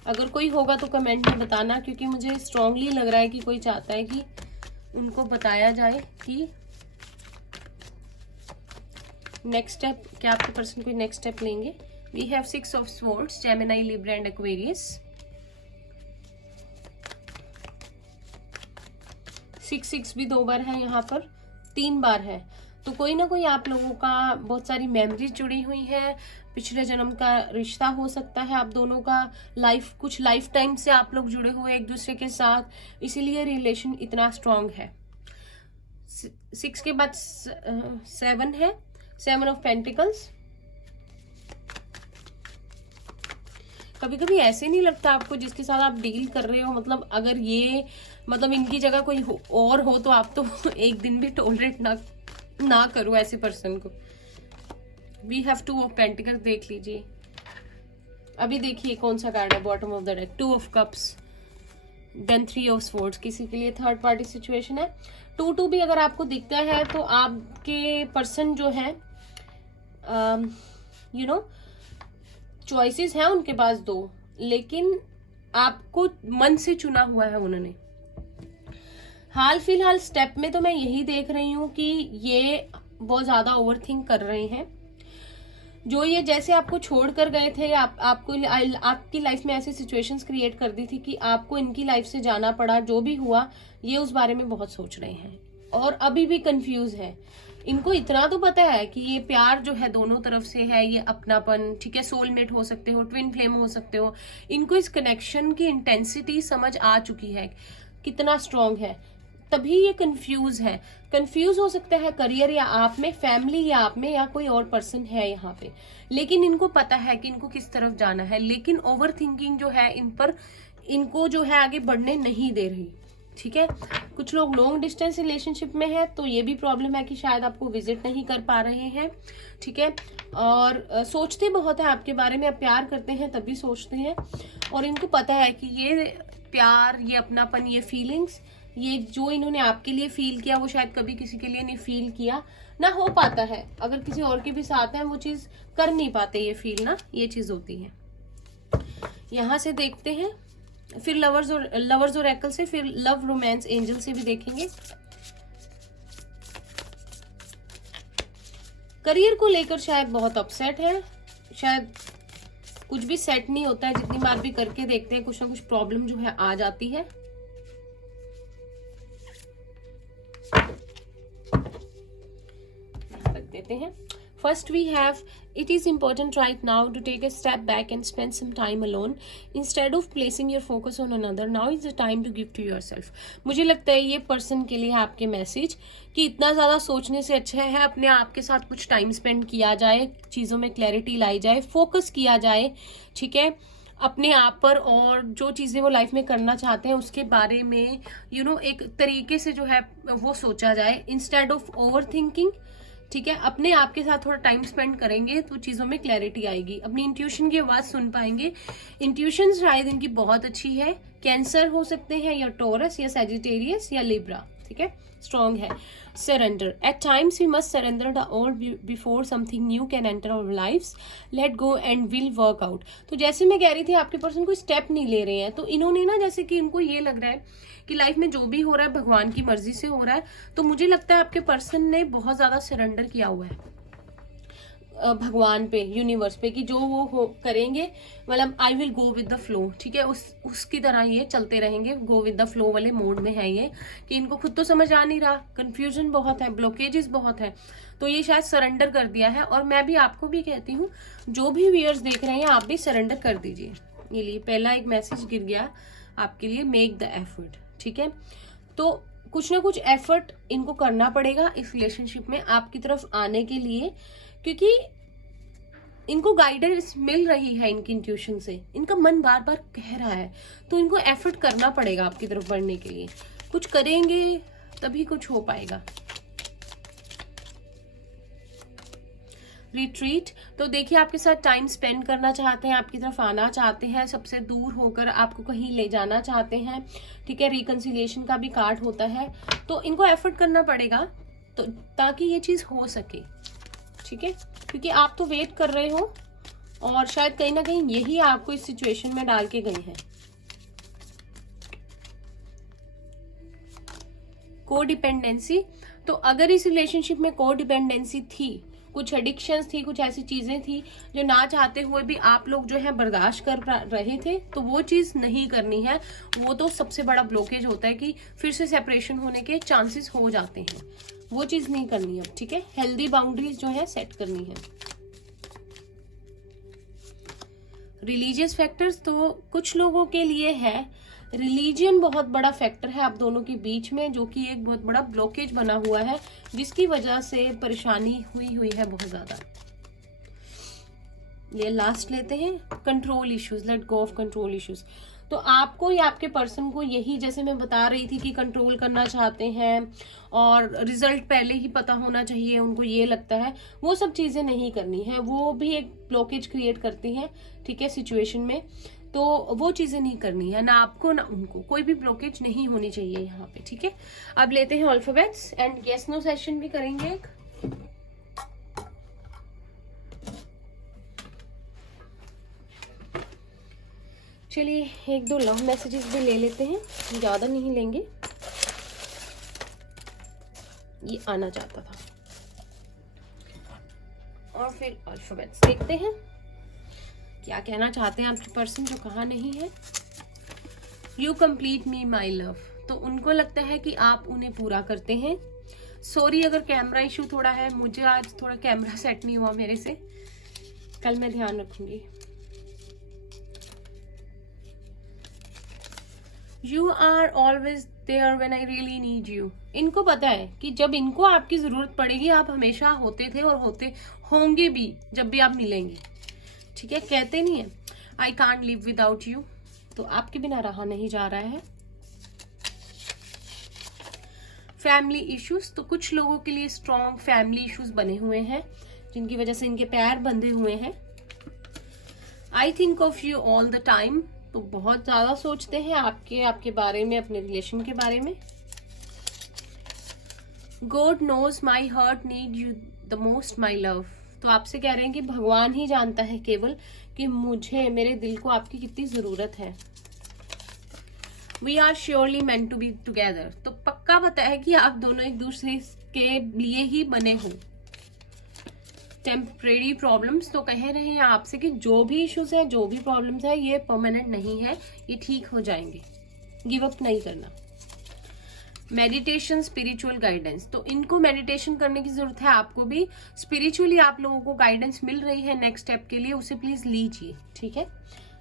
अगर कोई होगा तो कमेंट में बताना, क्योंकि मुझे स्ट्रांगली लग रहा है कि कोई चाहता है कि उनको बताया जाए कि नेक्स्ट स्टेप, क्या आपके पर्सन कोई नेक्स्ट स्टेप लेंगे। We have 6 of swords, Gemini, Libra and Aquarius. 6 भी 2 बार है, यहाँ पर 3 बार है। तो कोई ना कोई आप लोगों का बहुत सारी मेमोरीज जुड़ी हुई है, पिछले जन्म का रिश्ता हो सकता है आप दोनों का, कुछ लाइफ टाइम से आप लोग जुड़े हुए एक दूसरे के साथ, इसीलिए रिलेशन इतना स्ट्रांग है। 6 के बाद 7 है, 7 ऑफ पेंटिकल्स। कभी कभी ऐसे नहीं लगता आपको जिसके साथ आप डील कर रहे हो, मतलब अगर ये मतलब इनकी जगह कोई और हो तो आप तो एक दिन भी टॉलरेट ना करो ऐसे पर्सन को। वी हैव 2 ऑफ पेंटिकल्स, देख लीजिए। अभी देखिए कौन सा कार्ड है bottom of the deck, 2 of cups, then 3 of swords. किसी के लिए थर्ड पार्टी सिचुएशन है। 2 भी अगर आपको दिखता है तो आपके पर्सन जो है यू नो चॉइसेस हैं उनके पास 2, लेकिन आपको मन से चुना हुआ है उन्होंने। हाल फिलहाल स्टेप में तो मैं यही देख रही हूँ कि ये बहुत ज्यादा ओवरथिंक कर रहे हैं। जो ये जैसे आपको छोड़ कर गए थे, आपकी लाइफ में ऐसी सिचुएशंस क्रिएट कर दी थी कि आपको इनकी लाइफ से जाना पड़ा, जो भी हुआ ये उस बारे में बहुत सोच रहे हैं और अभी भी कंफ्यूज है। इनको इतना तो पता है कि ये प्यार जो है दोनों तरफ से है, ये अपनापन, ठीक है, सोलमेट हो सकते हो, ट्विन फ्लेम हो सकते हो। इनको इस कनेक्शन की इंटेंसिटी समझ आ चुकी है कितना स्ट्रांग है, तभी ये कंफ्यूज है। कंफ्यूज हो सकता है करियर या आप में, फैमिली या आप में, या कोई और पर्सन है यहाँ पे, लेकिन इनको पता है कि इनको किस तरफ जाना है। लेकिन ओवर थिंकिंग जो है इनको जो है आगे बढ़ने नहीं दे रही, ठीक है। कुछ लोग लॉन्ग डिस्टेंस रिलेशनशिप में है तो ये भी प्रॉब्लम है कि शायद आपको विजिट नहीं कर पा रहे हैं, ठीक है। और सोचते बहुत है आपके बारे में, आप प्यार करते हैं तभी सोचते हैं, और इनको पता है कि ये प्यार, ये अपनापन, ये फीलिंग्स, ये जो इन्होंने आपके लिए फील किया वो शायद कभी किसी के लिए नहीं फील किया ना, हो पाता है। अगर किसी और के भी साथ है वो चीज कर नहीं पाते, ये फील ना, ये चीज होती है। यहां से देखते हैं, फिर लवर्स और एकल से, फिर लव रोमांस एंजल से भी देखेंगे। करियर को लेकर शायद बहुत अपसेट है, शायद कुछ भी सेट नहीं होता है, जितनी बार भी करके देखते हैं कुछ ना कुछ प्रॉब्लम जो है आ जाती है। देते हैं। First we have, it is important right now to take a step back and spend some time alone instead of placing your focus on another. Now is the time to give to yourself. मुझे लगता है ये person के लिए आपके message कि इतना ज़्यादा सोचने से अच्छा है अपने आप के साथ कुछ टाइम स्पेंड किया जाए, चीज़ों में क्लैरिटी लाई जाए, फोकस किया जाए, ठीक है, अपने आप पर, और जो चीज़ें वो लाइफ में करना चाहते हैं उसके बारे में एक तरीके से जो है वो सोचा जाए, इंस्टेड ऑफ ओवर थिंकिंग, ठीक है। अपने आप के साथ थोड़ा टाइम स्पेंड करेंगे तो चीजों में क्लैरिटी आएगी, अपनी इंट्यूशन की आवाज सुन पाएंगे। इंट्यूशन शायद इनकी बहुत अच्छी है, कैंसर हो सकते हैं, या टॉरस, या सैजिटेरियस, या लिब्रा, ठीक है, स्ट्रॉन्ग है। Surrender, at times we must surrender the old before something new can enter our lives, let go and will work out. तो जैसे मैं कह रही थी आपके पर्सन कोई स्टेप नहीं ले रहे हैं, तो इन्होंने ना, जैसे कि इनको ये लग रहा है कि लाइफ में जो भी हो रहा है भगवान की मर्जी से हो रहा है, तो मुझे लगता है आपके पर्सन ने बहुत ज्यादा सरेंडर किया हुआ है भगवान पे, यूनिवर्स पे, कि जो वो करेंगे, मतलब I will go with the flow, ठीक है, उसकी तरह ये चलते रहेंगे, गो विद द फ्लो वाले मोड में है ये, कि इनको खुद तो समझ आ नहीं रहा, कंफ्यूजन बहुत है, ब्लॉकेजेस बहुत है, तो ये शायद सरेंडर कर दिया है। और मैं भी आपको भी कहती हूँ, जो भी व्यूअर्स देख रहे हैं आप भी सरेंडर कर दीजिए। ये लिए पहला एक मैसेज गिर गया आपके लिए, मेक द एफर्ट, ठीक है। तो कुछ ना कुछ एफर्ट इनको करना पड़ेगा इस रिलेशनशिप में आपकी तरफ आने के लिए, क्योंकि इनको गाइडेंस मिल रही है इनकी इंट्यूशन से, इनका मन बार बार कह रहा है, तो इनको एफर्ट करना पड़ेगा आपकी तरफ बढ़ने के लिए। कुछ करेंगे तभी कुछ हो पाएगा। रिट्रीट, तो देखिए आपके साथ टाइम स्पेंड करना चाहते हैं, आपकी तरफ आना चाहते हैं, सबसे दूर होकर आपको कहीं ले जाना चाहते हैं, ठीक है। रिकंसिलिएशन का भी कार्ड होता है, तो इनको एफर्ट करना पड़ेगा तो ताकि ये चीज हो सके, ठीक है, क्योंकि आप तो वेट कर रहे हो और शायद कहीं ना कहीं यही आपको इस सिचुएशन में डाल के गई है। को डिपेंडेंसी, तो अगर इस रिलेशनशिप में को डिपेंडेंसी थी, कुछ एडिक्शंस थी, कुछ ऐसी चीजें थी जो ना चाहते हुए भी आप लोग जो है बर्दाश्त कर रहे थे, तो वो चीज नहीं करनी है। वो तो सबसे बड़ा ब्लॉकेज होता है कि फिर से सेपरेशन होने के चांसेस हो जाते हैं, वो चीज नहीं करनी है, ठीक है। हेल्दी बाउंड्रीज जो है सेट करनी है। रिलीजियस फैक्टर्स, तो कुछ लोगों के लिए है रिलीजियन बहुत बड़ा फैक्टर है आप दोनों के बीच में, जो कि एक बहुत बड़ा ब्लॉकेज बना हुआ है, जिसकी वजह से परेशानी हुई है बहुत ज्यादा। ये लास्ट लेते हैं, control issues, let go of control issues. तो आपको या आपके पर्सन को यही, जैसे मैं बता रही थी कि कंट्रोल करना चाहते हैं और रिजल्ट पहले ही पता होना चाहिए, उनको ये लगता है, वो सब चीजें नहीं करनी है, वो भी एक ब्लॉकेज क्रिएट करती है, ठीक है, सिचुएशन में। तो वो चीजें नहीं करनी है, ना आपको ना उनको, कोई भी ब्लॉकेज नहीं होनी चाहिए यहाँ पे, ठीक है। अब लेते हैं alphabets and yes no session भी करेंगे एक। चलिए एक दो लव मैसेजेस भी ले लेते हैं, ज्यादा नहीं लेंगे, ये आना चाहता था। और फिर अल्फाबेट्स देखते हैं क्या कहना चाहते हैं आपके पर्सन जो कहा नहीं है। You complete me my love, तो उनको लगता है कि आप उन्हें पूरा करते हैं। सॉरी अगर कैमरा इशू थोड़ा है, मुझे आज थोड़ा कैमरा सेट नहीं हुआ मेरे से, कल मैं ध्यान रखूंगी। You are always there when I really need you, इनको पता है कि जब इनको आपकी जरूरत पड़ेगी आप हमेशा होते थे और होते होंगे भी जब भी आप मिलेंगे, ठीक है। कहते नहीं है I can't live without you, तो आपके बिना रहा नहीं जा रहा है। फैमिली इश्यूज, तो कुछ लोगों के लिए स्ट्रॉन्ग फैमिली इश्यूज बने हुए हैं, जिनकी वजह से इनके पैर बंधे हुए हैं। I think of you all the time, तो बहुत ज्यादा सोचते हैं आपके बारे में, अपने रिलेशन के बारे में। God knows my heart need you the most my love, तो आपसे कह रहे हैं कि भगवान ही जानता है केवल कि मुझे, मेरे दिल को आपकी कितनी जरूरत है। We are surely meant to be together, तो पक्का पता है कि आप दोनों एक दूसरे के लिए ही बने हो। टेम्परेरी प्रॉब्लम्स, तो कह रहे हैं आपसे कि जो भी इश्यूज है, जो भी प्रॉब्लम्स है, ये परमानेंट नहीं है, ये ठीक हो जाएंगे, गिव अप नहीं करना। मेडिटेशन, स्पिरिचुअल गाइडेंस, तो इनको मेडिटेशन करने की जरूरत है, आपको भी स्पिरिचुअली आप लोगों को गाइडेंस मिल रही है नेक्स्ट स्टेप के लिए, उसे प्लीज लीजिए, ठीक है।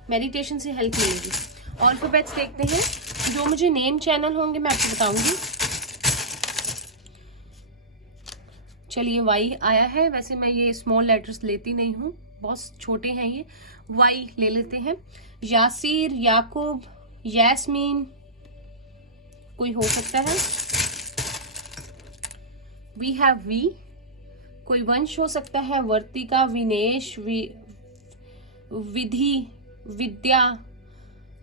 मेडिटेशन से हेल्प मिलेगी। अल्फाबेट्स देखते हैं, जो मुझे नेम चैनल होंगे मैं आपको बताऊंगी। चलिए वाई आया है, वैसे मैं ये स्मॉल लेटर्स लेती नहीं हूँ, बहुत छोटे हैं ये, वाई ले लेते हैं। यासीर, याकूब, यास्मीन कोई हो सकता है। वी हैव वी, कोई वंश हो सकता है। वर्तिका, विनेश, विधि, विद्या,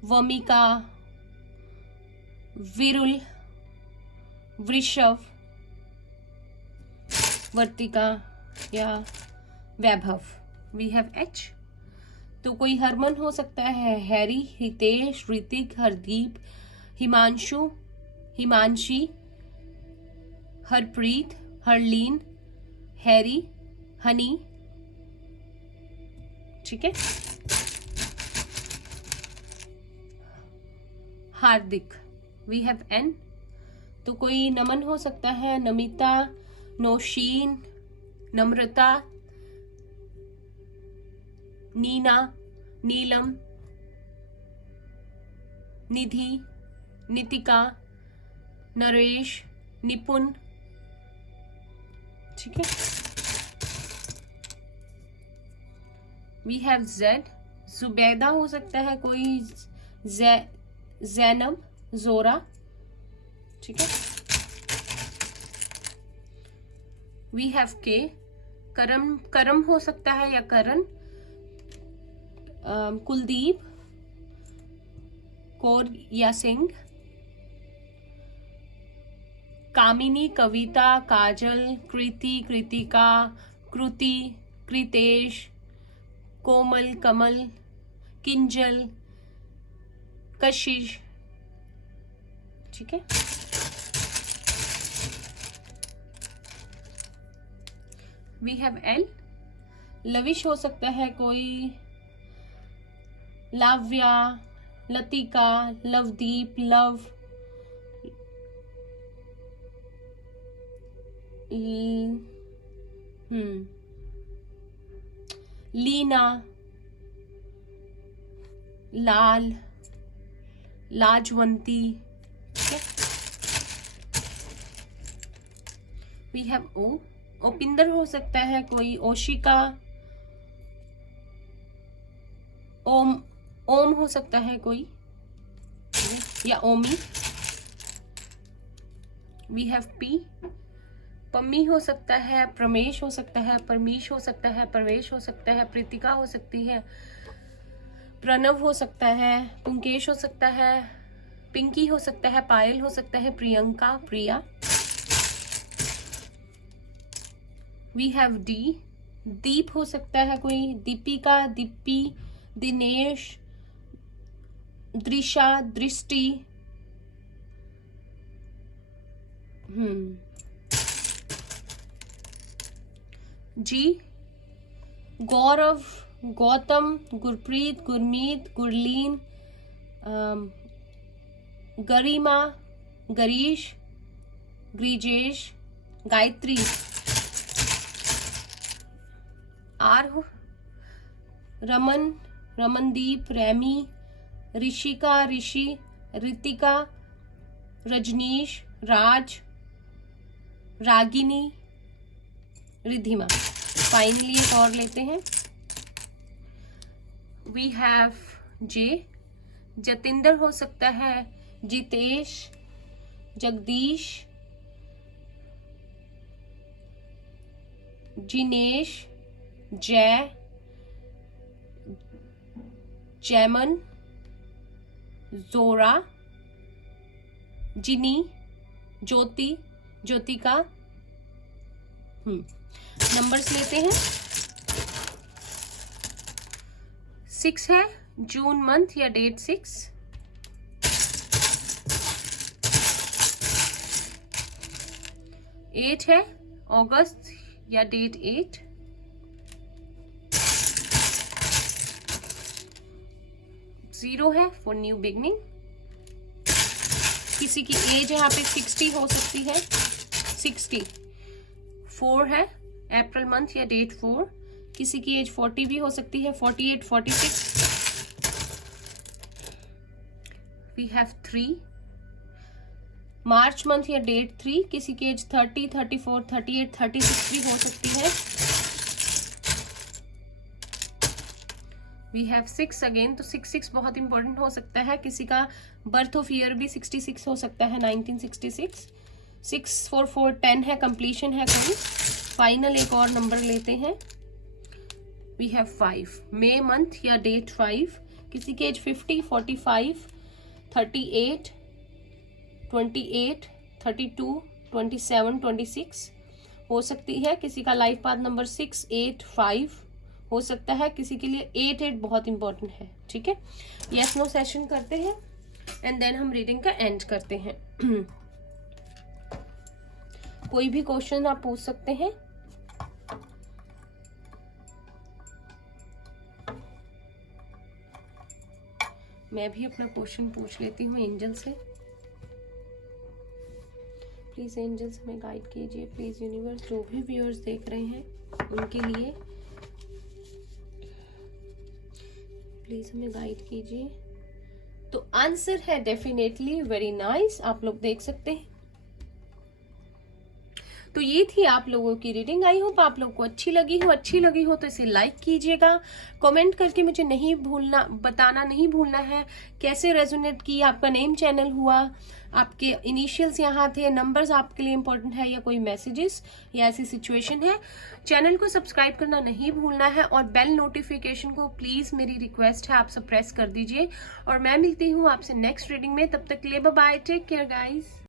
वमिका, विरुल, वृषभ, वर्तिका या वैभव। वी हैव एच, तो कोई हरमन हो सकता है। हैरी, हितेश, ऋतिक, हरदीप, हिमांशु, हिमांशी, हरप्रीत, हरलीन, हैरी, हनी, ठीक है। हार्दिक, वी हैव एन, तो कोई नमन हो सकता है। नमिता, नौशीन, नम्रता, नीना, नीलम, निधि, नितिका, नरेश, निपुण, ठीक है। वी हैव जेड, जुबैदा हो सकता है कोई, जैनब, जोरा, ठीक है। वी हैव के, करम हो सकता है या करण, कुलदीप, कौर या सिंह, कामिनी, कविता, काजल, कृति, कृतिका, कृति, कृतेश, कोमल, कमल, किंजल, कशिश। ठीक है, वी हैव एल। लविश हो सकता है कोई, Lavya, Latika, Lovedeep, Luv, Leena, Lal, Lajwanti. We have O. Opinder हो सकता है कोई, ओशिका, ओम, ओम हो सकता है कोई, या Omi. We have P. Pammi हो सकता है, प्रमेश हो सकता है, परमीश हो सकता है, प्रवेश हो सकता है, प्रीतिका हो सकती है, प्रणव हो सकता है, पुंकेश हो सकता है, पिंकी हो सकता है, पायल हो सकता है, Priyanka, Priya. We have D. Deep हो सकता है कोई, Deepika, Deepti, Dinesh, Drisha, Drishti. G, Gaurav, Gautam, Gurpreet, Gurmeet, Gurleen, Garima, Garish, Grijesh, Gayatri. R, Raman, Ramandeep, Rammy, Rishika, Rishi, Ritika, Rajnish, Raj, Ragini, Riddhima. Finally एक और लेते हैं। वी हैव जे। जतिंदर हो सकता है, जितेश, जगदीश, जिनेश, जय, जैमन, जोरा, जिनी, ज्योति, ज्योतिका। नंबर्स लेते हैं। 6 है, जून मंथ या डेट 6। 8 है, अगस्त या डेट 8। 0 है फॉर न्यू बिगनिंग। किसी की एज यहाँ पे 60 हो सकती है, 60। 4 है, अप्रैल मंथ या डेट 4। किसी की एज 40 भी हो सकती है, 48, 46। वी हैव 3, मार्च मंथ या डेट 3। किसी की एज 30, 34, 38, 36 भी हो सकती है। वी हैव 6 अगेन, तो 6 बहुत इंपॉर्टेंट हो सकता है। किसी का बर्थ ऑफ ईयर भी 66 हो सकता है, 1966। 6, 4, 4, 10 है, कंप्लीशन है कोई। फाइनल एक और नंबर लेते हैं। वी हैव 5, मई मंथ या डेट 5। किसी की एज 50, 45, 38, 28, 32, 27, 26 हो सकती है। किसी का लाइफ पाथ नंबर 6, 8, 5 हो सकता है। किसी के लिए 8, 8 बहुत इंपॉर्टेंट है। ठीक है, यस नो सेशन करते हैं एंड देन हम रीडिंग का एंड करते हैं। कोई भी क्वेश्चन आप पूछ सकते हैं। मैं भी अपना क्वेश्चन पूछ लेती हूँ एंजल से। प्लीज एंजल्स हमें गाइड कीजिए, प्लीज यूनिवर्स। जो भी व्यूअर्स देख रहे हैं उनके लिए प्लीज हमें गाइड कीजिए। तो आंसर है डेफिनेटली वेरी नाइस, आप लोग देख सकते हैं। तो ये थी आप लोगों की रीडिंग। आई होप आप लोग को अच्छी लगी हो तो इसे लाइक कीजिएगा, कमेंट करके मुझे बताना नहीं भूलना है कैसे रेजोनेट की, आपका नेम चैनल हुआ, आपके इनिशियल्स यहाँ थे, नंबर्स आपके लिए इंपॉर्टेंट है या कोई मैसेजेस या ऐसी सिचुएशन है। चैनल को सब्सक्राइब करना नहीं भूलना है और बेल नोटिफिकेशन को प्लीज, मेरी रिक्वेस्ट है, आप सब प्रेस कर दीजिए। और मैं मिलती हूँ आपसे नेक्स्ट रीडिंग में, तब तक के लिए bye bye, take care guys.